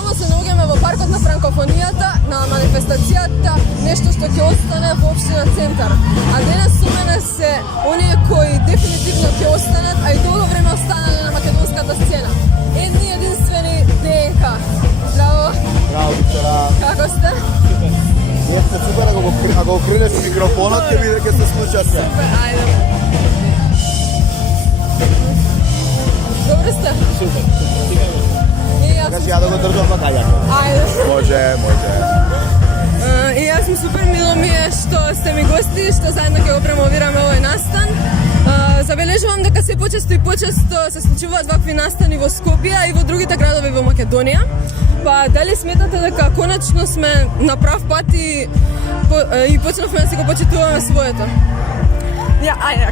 Стално се наоѓаме во паркот на франкофонијата, на манифестацијата, нешто што ќе остане во општина Центар. А денес со мене се оние кои дефинитивно ќе останат, а и долго време останале на македонската сцена. Едни единствени ДНК. Здраво. Браво, Виктора. Како сте? Jeste super, ako okreneš mikrofonot, ќе биде ќе се случа се. Супер, ајде. Добре сте? Супер. Кажи, ја да го држам на кајако. Ајде. Може. И јас ми супер мило ми е што сте ми гости, што заедно ќе го промовираме овој настан. Забележувам дека се почесто и почесто се случуваат вакви настани во Скопје и во другите градови во Македонија. Па дали сметате дека конечно сме на прав пат и почнавме да си го почитуваме своето? Ја, ајде,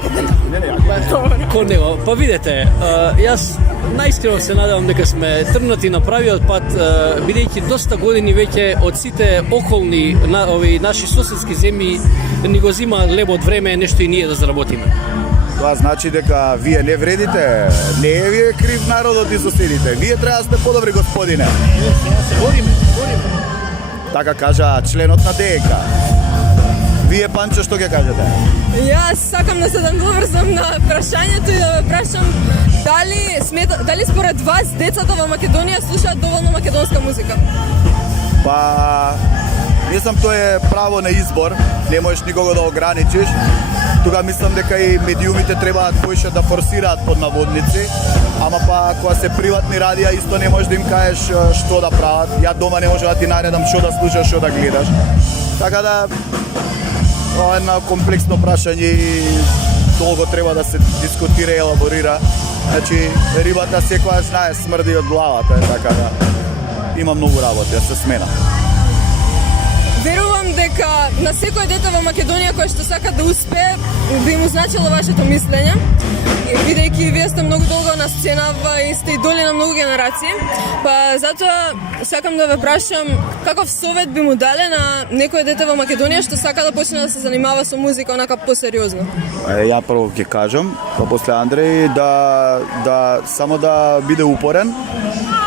Кон него, па видете, јас наискрено се надевам дека сме тргнати на правиот пат, бидејќи доста години веќе од сите околни овие наши соседски земји ни го зима леб од време нешто и ние да заработиме. Тоа значи дека вие не вредите, не е вие крив народот и соседите. Вие треба да сте подобри, господине. Бориме. Така кажа членот на ДНК. Вие, Панчо, што ќе кажете? Јас сакам да се наврзам на прашањето и да ве прашам дали според вас децата во Македонија слушаат доволно македонска музика? Па, не сам, тоа е право на избор, не можеш никого да ограничиш. Тога мислам дека и медиумите требаат поише да форсираат под наводници, ама па кога се приватни радија исто не можеш да им кажеш што да прават. Ја дома не може да ти наредам што да слушаш, што да гледаш. Така да ова е едно комплексно прашање и долго треба да се дискутира и елаборира. Значи, рибата секогаш знае смрди од главата, така да има многу работа, да се смена. Верувам дека на секој дете во Македонија кој што сака да успее, би му значило вашето мислење, бидејќи вие сте многу долго на сценава и сте идоли на многу генерации. Па затоа сакам да ве прашам каков совет би му дале на некој дете во Македонија што сака да почне да се занимава со музика онака посериозно. Ја прво ќе кажам, па после Андреј да само да биде упорен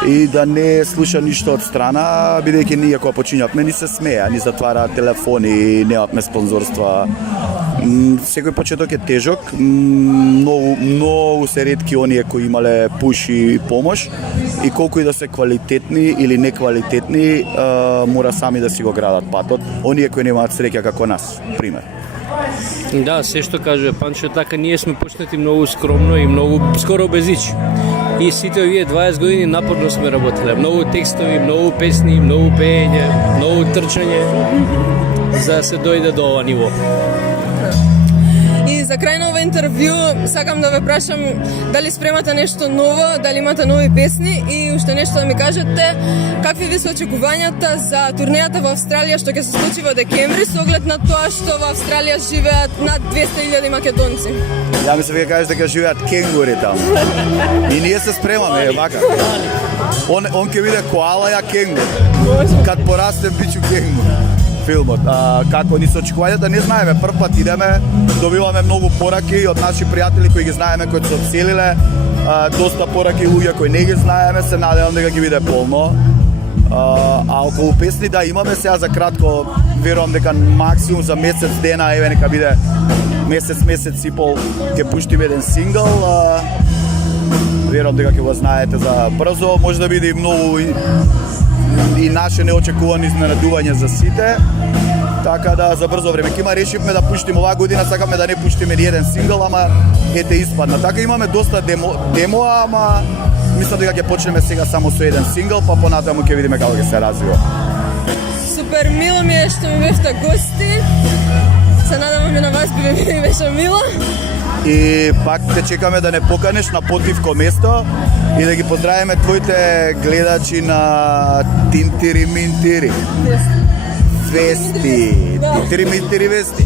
и да не слуша ништо од страна, бидејќи ние кога почињавме ни се смеа, ни затвара телефони, немавме спонзорства. Секој почеток е тежок, многу се ретки оние кои имале пуш и помош и колку и да се квалитетни или неквалитетни, мора сами да си го градат патот, оние кои немаат среќа како нас, пример. Да, се што кажува Панчо, така ние сме почнати многу скромно и многу скоро без ич. И сите овие 20 години напорно сме работеле. Многу текстови, многу песни, многу пеење, многу трчање за да се дојде до ова ниво. И за крај на ова интервју сакам да ве прашам дали спремате нешто ново, дали имате нови песни и уште нешто да ми кажете какви ви се очекувањата за турнејата во Австралија што ќе се случи во декември со оглед на тоа што во Австралија живеат над 200.000 македонци. Ја мислам дека кажеш дека живеат кенгури таму. И ние се спремаме, мака. Он ќе биде коала, ја кенгур. Кад порастем бичу кенгур. Филмот. Како ни се очекувањата не знаеме, прв пат идеме, добиваме многу пораки од наши пријатели кои ги знаеме, кои се одселиле, доста пораки луѓе кои не ги знаеме, се надевам дека ќе биде полно. А околу песни да имаме сега за кратко, верувам дека максимум за месец дена, еве нека биде месец и пол ќе пуштиме еден сингл. Верувам дека ќе го знаете за брзо, може да биде и многу и наше неочекувани изненадување за сите. Така да за брзо време кима решивме да пуштиме оваа година, сакаме да не пуштиме ни еден сингл, ама ете испадна. Така имаме доста демоа, ама мислам дека ќе почнеме сега само со еден сингл, па понатаму ќе видиме како ќе се развива. Супер, мило ми е што ми бевте гости. Се надевам и на вас би беше мило. И пак те чекаме да не поканеш на потивко место и да ги поздравиме твоите гледачи на Тинтири Минтири. Вести. Тинтири Минтири Вести.